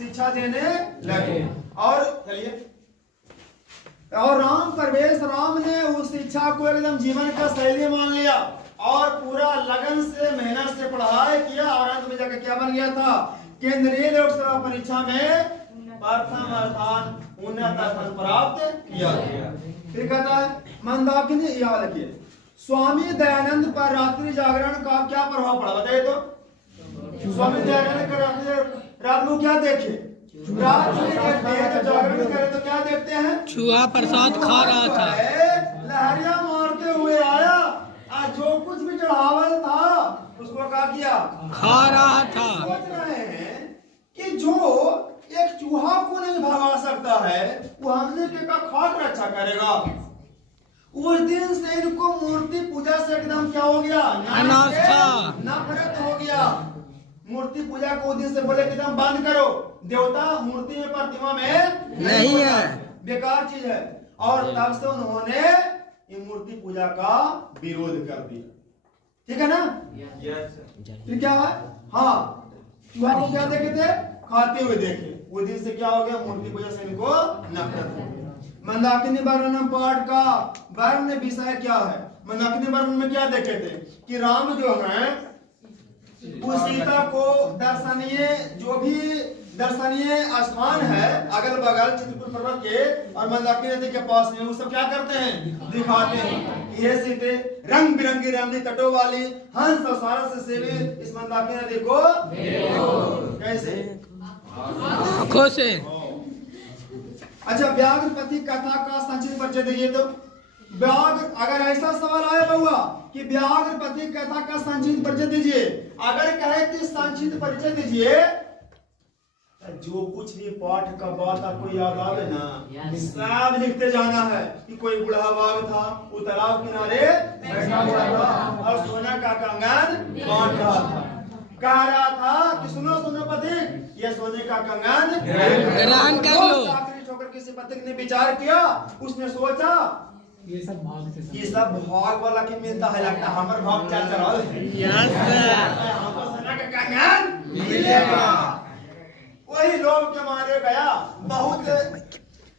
शिक्षा देने लगे। और चलिए, और राम ने उस शिक्षा को एकदम जीवन का शैली मान लिया और पूरा लगन से मेहनत से पढ़ाई किया और अंत में जाकर क्या बन गया था, केंद्रीय लोकसभा परीक्षा में प्रथम स्थान उन्नत स्थान प्राप्त किया गया। फिर कहता है मंदाकिनी, याद रखिए, स्वामी दयानंद पर रात्रि जागरण का क्या प्रभाव पड़ा बताइए तो। स्वामी दयानंद का रात में क्या देखे, रात में जब जागरण करे तो क्या देखते हैं, चूहा प्रसाद खा रहा था, लहरिया मारते हुए आया और जो कुछ भी चढ़ावल था उसको क्या किया, खा रहा था। सोच रहे हैं कि जो एक चूहा को नहीं भगा सकता है वो हमने के का खाक रक्षा करेगा। उस दिन से इनको मूर्ति पूजा से एकदम क्या हो गया, नफरत हो गया। मूर्ति पूजा को उस दिन से बोले एकदम बंद करो, देवता मूर्ति में प्रतिमा में नहीं है, बेकार चीज है। और तब से उन्होंने ये मूर्ति पूजा का विरोध कर दिया। ठीक है ना। फिर क्या है, हाँ चूहा को क्या देखे थे, खाते हुए देखे। उस दिन से क्या हो गया, मूर्ति पूजा से इनको नफरत हो गया। मंदाकिनी वर्णन पाठ का वर्ण विषय क्या है, मंदाकिनी वर्णन में क्या देखे थे कि राम जो है उस सीता को दर्शनीय, जो भी दर्शनीय स्थान है अगल बगल चित्रकूट पर्वत के और मंदाकिनी नदी के पास में, वो सब क्या करते हैं, दिखाते हैं। ये सीते रंग बिरंगी रमणी तटों वाली हंस और सारस से सेवित इस मंदाकिनी नदी को कैसे, आंखों से। अच्छा, व्याघ्रपति कथा का संक्षिप्त परिचय दीजिए तो। व्याघ्र, अगर ऐसा सवाल आए बहुआ कि व्याघ्रपति कथा का संक्षिप्त परिचय दीजिए, अगर कहे कि संक्षिप्त परिचय दीजिए, जो कुछ भी पाठ का बात आपको याद आवे ना सब लिखते जाना है कि कोई बूढ़ा बाघ था, वो तालाब किनारे बैठा हुआ था और सोना का कंगन बांट रहा था, कह रहा था कि सुनो सुनो पथिक, ये सोने का कंगन ग्रहण कर लो। आखिरी छोकर किसी पथिक ने विचार किया, उसने सोचा ये सब भाग वाला के मिलता है, लगता है हमारे भाग क्या चल हमको सोना का कंगन मिलेगा। वही लोग के मारे गया, बहुत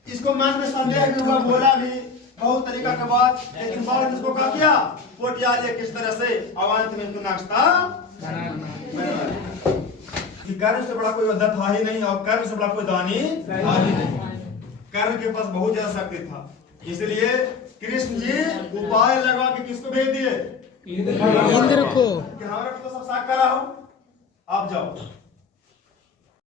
इसको मन में संदेह भी हुआ, बोला भी बहुत तरीका का बात, लेकिन बाद इसको क्या किया, कोटिया लिया किस तरह से अवंत में इसको नाश्ता। कर्म से बड़ा कोई योद्धा था ही नहीं और कर्म से बड़ा कोई दानी था ही नहीं। कर्म के पास बहुत ज्यादा शक्ति था, इसलिए कृष्ण जी उपाय लगा के किसको भेज दिए, इंद्र को, कि हमारे तो सब साख करा हो, आप जाओ।